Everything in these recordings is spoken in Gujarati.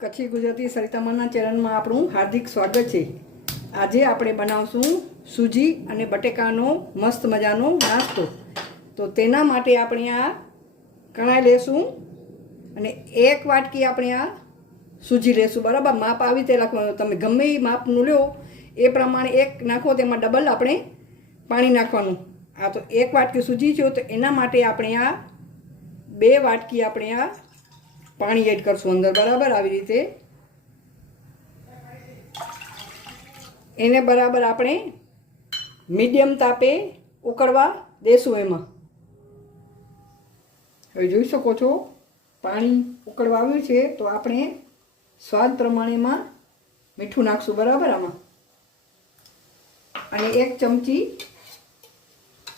કચ્છી ગુજરાતી સરિતામાના ચેનલમાં આપણું હાર્દિક સ્વાગત છે। આજે આપણે બનાવશું સૂજી અને બટેકાનો મસ્ત મજાનો નાસ્તો। તો તેના માટે આપણે આ કણાઈ લેશું અને એક વાટકી આપણે આ સૂજી લેશું, બરાબર। માપ આવી રીતે રાખવાનું, તમે ગમે એ માપનું લો એ પ્રમાણે એક નાખો, તેમાં ડબલ આપણે પાણી નાખવાનું। આ તો એક વાટકી સૂજી છે, તો એના માટે આપણે આ 2 વાટકી આપણે આ પાણી એડ કરશું અંદર, બરાબર। આવી રીતે એને બરાબર આપણે મીડિયમ તાપે ઉકળવા દેશું। એમાં હવે જોઈ શકો છો પાણી ઉકળવા આવ્યું છે, તો આપણે સ્વાદ પ્રમાણેમાં મીઠું નાખશું, બરાબર। આમાં અને 1 ચમચી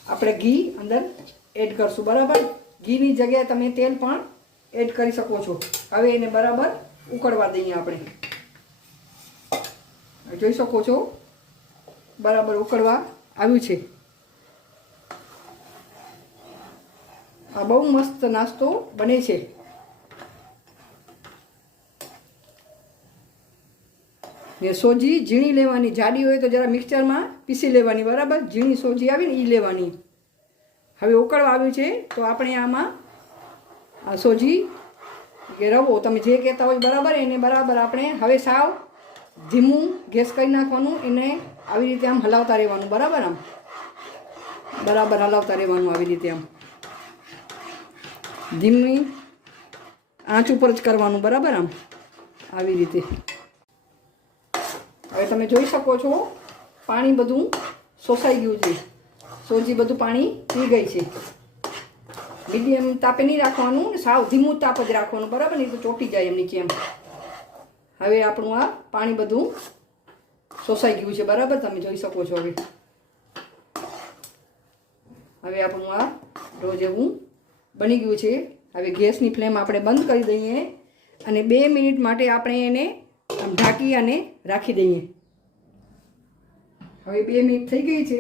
આપણે ઘી અંદર એડ કરશું, બરાબર। ઘીની જગ્યાએ તમે તેલ પણ એડ કરી શકો છો। હવે એને બરાબર ઉકળવા દઈએ આપણે। જોઈ શકો છો બરાબર ઉકળવા આવ્યું છે। આ બહુ મસ્ત નાસ્તો બને છે। ને સોજી ઝીણી લેવાની, જાડી હોય તો જરા મિક્સચરમાં પીસી લેવાની, બરાબર। ઝીણી સોજી આવી ને એ લેવાની। હવે ઉકળવા આવ્યું છે, તો આપણે આમાં આ સોજી કે રવો તમે જે કહેતા હોય, બરાબર, એને બરાબર આપણે હવે સાવ ધીમું ગેસ કરી નાખવાનું। એને આવી રીતે આમ હલાવતા રહેવાનું, બરાબર। આમ બરાબર હલાવતા રહેવાનું આવી રીતે, આમ ધીમી આંચ ઉપર જ કરવાનું, બરાબર। આમ આવી રીતે હવે તમે જોઈ શકો છો પાણી બધું શોષાઈ ગયું છે, સોજી બધું પાણી પી ગઈ છે। મીડિયમ તાપે નહીં રાખવાનું, સાવ ધીમું તાપ જ રાખવાનું, બરાબર, નહીં તો ચોટી જાય એમ નીચે એમ। હવે આપણું આ પાણી બધું શોષાઈ ગયું છે, બરાબર, તમે જોઈ શકો છો। હવે આપણું આ ડો જેવું બની ગયું છે। હવે ગેસની ફ્લેમ આપણે બંધ કરી દઈએ અને 2 મિનિટ માટે આપણે એને ઢાંકી અને રાખી દઈએ। હવે 2 મિનિટ થઈ ગઈ છે,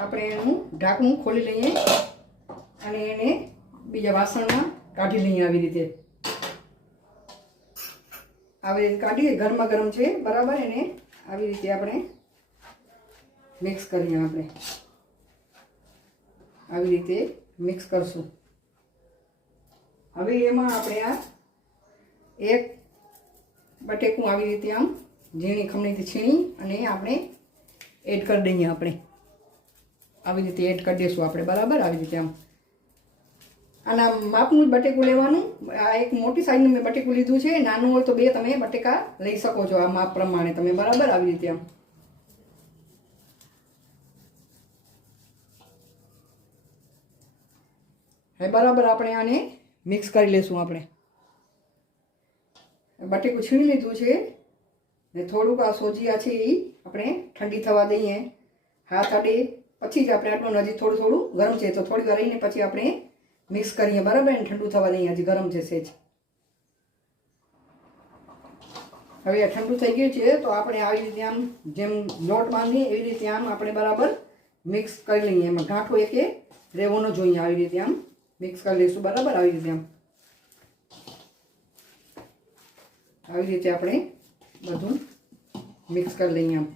આપણે એનું ઢાંકણું ખોલી લઈએ અને એને બીજા વાસણમાં કાઢી લઈએ। આવી રીતે કાઢીએ, ગરમા ગરમ છે, બરાબર। એને આવી રીતે આપણે મિક્સ કરીએ, આપણે આવી રીતે મિક્સ કરશું। હવે એમાં આપણે આ 1 બટેકું આવી રીતે આમ ઝીણી ખમણીથી છીણી અને આપણે એડ કરી દઈએ। આપણે આવી રીતે એડ કરી દઈશું આપણે, બરાબર। આવી રીતે આમ આના માપનું બટેકું લેવાનું। આ એક મોટી સાઈઝનું મેં બટેકું લીધું છે, નાનું હોય તો 2 તમે બટેકા લઈ શકો છો, આ માપ પ્રમાણે તમે, બરાબર। આવી રીતે આમ હવે બરાબર આપણે આને મિક્સ કરી લેશું। આપણે બટેકું છીણી લીધું છે ને થોડુંક આ સોજી આ છે એ આપણે ઠંડી થવા દઈએ। હાથ અડે પછી જ આપણે આટલું, હજી થોડું થોડું ગરમ છે, તો થોડી વાર રહીને પછી આપણે મિક્સ કરીએ, બરાબર। એને ઠંડુ થવા દઈએ, હજી ગરમ છે સેજ। હવે આ ઠંડુ થઈ ગયું છે, તો આપણે આવી રીતે આમ જેમ લોટ બાંધીએ એવી રીતે આમ આપણે બરાબર મિક્સ કરી લઈએ। એમાં ગાંઠો એકે રહેવો ન જોઈએ, આવી રીતે આમ મિક્સ કરી લઈશું, બરાબર। આવી રીતે આમ આવી રીતે આપણે બધું મિક્સ કરી લઈએ આમ।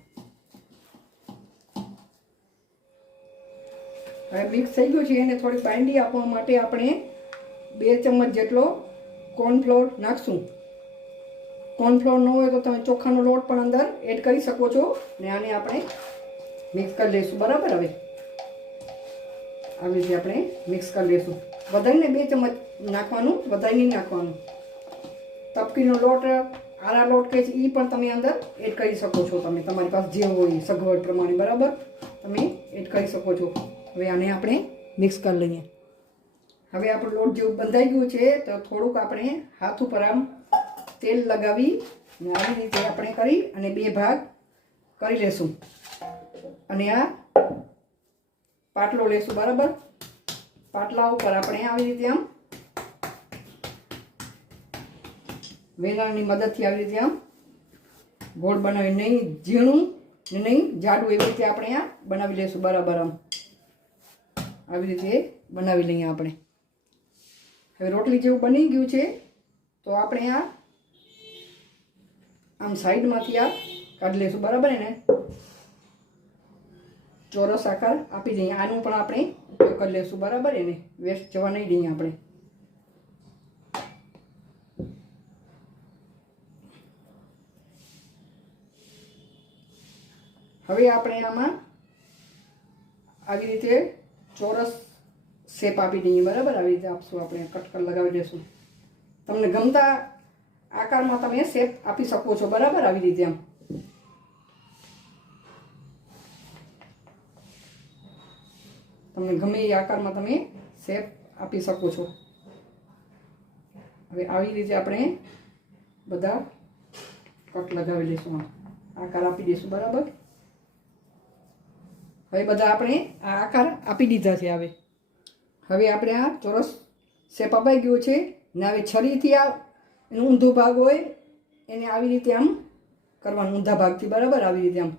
હવે મિક્સ થઈ ગયું છે, એને થોડી બાઇન્ડી આપવા માટે આપણે 2 ચમચ જેટલો કોર્નફ્લોર નાખશું। કોર્નફ્લોર ન હોય તો તમે ચોખાનો લોટ પણ અંદર એડ કરી શકો છો ને આને આપણે મિક્સ કરી લઈશું, બરાબર। હવે આવી રીતે આપણે મિક્સ કરી લઈશું। વધારીને 2 ચમચ નાખવાનું, વધારી નહીં નાખવાનું। તપકીનો લોટ, આરા લોટ કે છે એ પણ તમે અંદર એડ કરી શકો છો, તમે તમારી પાસે જે હોય સગવડ પ્રમાણે, બરાબર, તમે એડ કરી શકો છો। હવે આને આપણે મિક્સ કરી લઈએ। હવે આપણું લોટ જેવું બંધાઈ ગયું છે, તો થોડુંક આપણે હાથ ઉપર આમ તેલ લગાવી અને આવી રીતે આપણે કરી અને 2 ભાગ કરી લેશું અને આ પાટલો લેશું, બરાબર। પાટલા ઉપર આપણે આવી રીતે આમ વેલણની મદદથી આવી રીતે આમ ગોળ બનાવી, નહીં ઝીણું ને નહીં જાડું, એવી રીતે આપણે આ બનાવી લઈશું, બરાબર। આમ આવી રીતે બનાવી લઈએ આપણે। હવે રોટલી જેવું બની ગયું છે, તો આપણે આ આમ સાઈડમાંથી આ કાઢી લઈશું બરાબર એને ચોરસ આકાર આપી દઈએ. આનું પણ આપણે ઉપયોગ કરી લઈશું બરાબર એને વેસ્ટ જવા નહીં દઈએ આપણે. હવે આપણે આમાં આવી રીતે ચોરસ શેપ આપી દઈએ બરાબર. આવી રીતે આપશું આપણે કટકર લગાવી દઈશું. તમને ગમતા આકારમાં તમે શેપ આપી શકો છો બરાબર. આવી રીતે આમ તમને ગમે એ આકારમાં તમે શેપ આપી શકો છો. હવે આવી રીતે આપણે બધા કટ લગાવી દઈશું. આકાર આપી દઈશું બરાબર. હવે બધા આપણે આ આકાર આપી દીધા છે. હવે આપણે આ ચોરસ શેપ અપાઈ ગયો છે ને હવે છરીથી આ એનો ઊંધો ભાગ હોય એને આવી રીતે આમ કરવાનું ઊંધા ભાગથી બરાબર. આવી રીતે આમ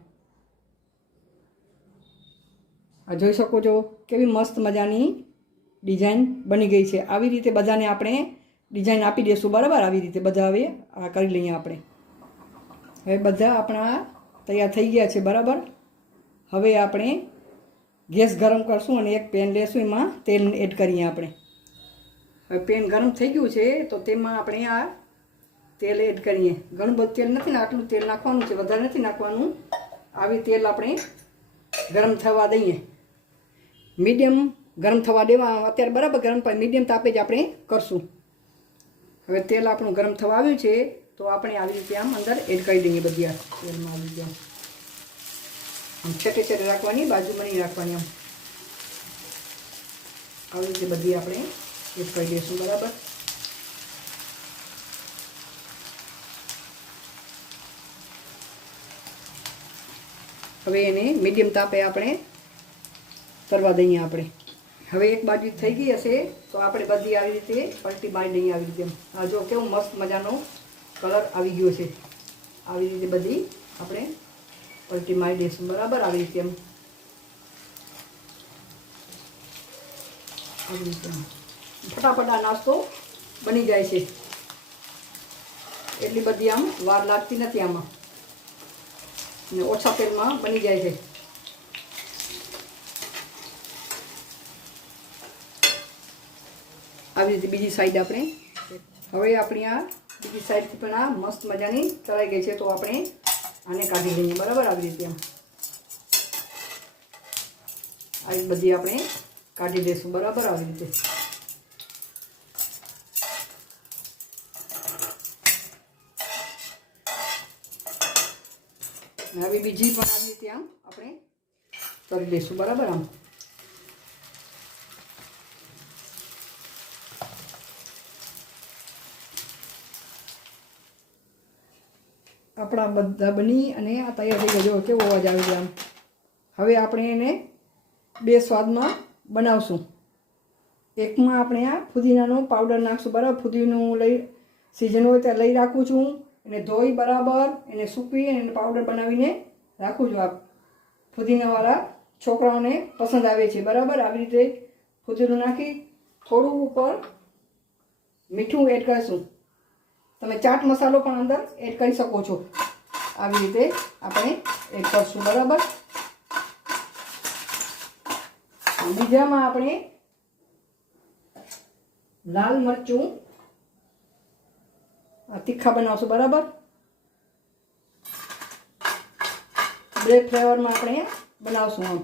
આ જોઈ શકો છો કેવી મસ્ત મજાની ડિઝાઇન બની ગઈ છે. આવી રીતે બધાને આપણે ડિઝાઇન આપી દઈશું બરાબર. આવી રીતે બધા હવે આ કરી લઈએ આપણે. હવે બધા આપણા તૈયાર થઈ ગયા છે બરાબર. હવે આપણે ગેસ ગરમ કરશું અને એક પેન લેશું એમાં તેલ એડ કરીએ આપણે. હવે પેન ગરમ થઈ ગયું છે તો તેમાં આપણે આ તેલ એડ કરીએ. ઘણું બધું તેલ નથી ને આટલું તેલ નાખવાનું છે વધારે નથી નાખવાનું. આવી તેલ આપણે ગરમ થવા દઈએ. મીડિયમ ગરમ થવા દેવા અત્યારે બરાબર ગરમ પણ મીડિયમ તાપે જ આપણે કરશું. હવે તેલ આપણું ગરમ થવા આવ્યું છે તો આપણે આવી રીતે આમ અંદર એડ કરી દઈએ બધી આ તેલમાં આવી રીતે આમ છેટે છેટે રાખવાની બાજુમાં નહીં રાખવાની આમ આવી રીતે બધી આપણે એડ કરી દઈશું બરાબર. હવે એને મીડિયમ તાપે આપણે કરવા દઈએ આપણે. હવે એક બાજુ થઈ ગઈ હશે તો આપણે બધી આવી રીતે પલટી મારી દઈએ આવી રીતે. આ જો કેવો મસ્ત મજાનો કલર આવી ગયો છે. આવી રીતે બધી આપણે પલટી મારી દઈશું બરાબર. આવી રીતે આવી રીતે ફટાફટ આ નાસ્તો બની જાય છે. એટલી બધી આમ વાર લાગતી નથી આમાં ને ઓછા તેલમાં બની જાય છે. આવી રીતે બીજી સાઈડ આપણે હવે આપણી આ બીજી સાઈડથી પણ આ મસ્ત મજાની તળાઈ ગઈ છે તો આપણે આને કાઢી લઈએ બરાબર. આવી રીતે આમ આવી બધી આપણે કાઢી દઈશું બરાબર. આવી રીતે હવે બીજી પણ આવી રીતે આમ આપણે કરી દઈશું બરાબર. આમ આપણા બધા બની અને આ તૈયાર થઈ ગયો. કેવો અવાજ આવી ગયો આમ. હવે આપણે એને બે સ્વાદમાં બનાવશું. એકમાં આપણે આ ફુદીનાનો પાવડર નાખશું બરાબર. ફુદીનું લઈ સિઝન હોય ત્યારે લઈ રાખું છું. એને ધોઈ બરાબર એને સૂકવી એને પાવડર બનાવીને રાખું છું. આ ફુદીનાવાળા છોકરાઓને પસંદ આવે છે બરાબર. આવી રીતે ફુદીનું નાખી થોડું ઉપર મીઠું એડ કરીશું. તમે ચાટ મસાલો પણ અંદર એડ કરી શકો છો. આવી રીતે આપણે એડ કરશું બરાબર. બીજામાં આપણે લાલ મરચું તીખા બનાવશું બરાબર. બે ફ્લેવરમાં આપણે બનાવશું.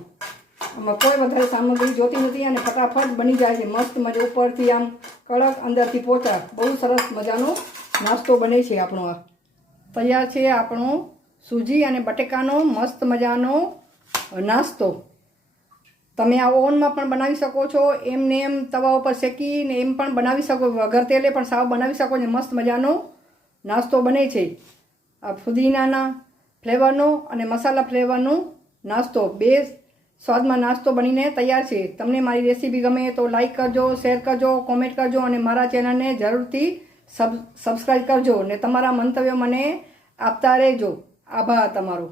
આમાં કોઈ વધારે સામગ્રી જોતી નથી અને ફટાફટ બની જાય છે. મસ્ત મજા ઉપરથી આમ કડક અંદરથી પોચા બહુ સરસ મજાનો નાસ્તો બને છે. આપણો આ તૈયાર છે આપણો સૂજી અને બટેકાનો મસ્ત મજાનો નાસ્તો. તમે આ ઓવનમાં પણ બનાવી શકો છો. એમને એમ તવા ઉપર શેકીને એમ પણ બનાવી શકો. વગર તેલે પણ સાવ બનાવી શકો છો. મસ્ત મજાનો નાસ્તો બને છે. આ ફુદીનાના ફ્લેવરનો અને મસાલા ફ્લેવરનો નાસ્તો બે સ્વાદમાં નાસ્તો બનીને તૈયાર છે. તમને મારી રેસીપી ગમે તો લાઈક કરજો, શેર કરજો, કોમેન્ટ કરજો અને મારા ચેનલને જરૂરથી સબસ્ક્રાઈબ કરજો ને તમારા મંતવ્યો મને આપતા રહેજો. આભાર તમારો.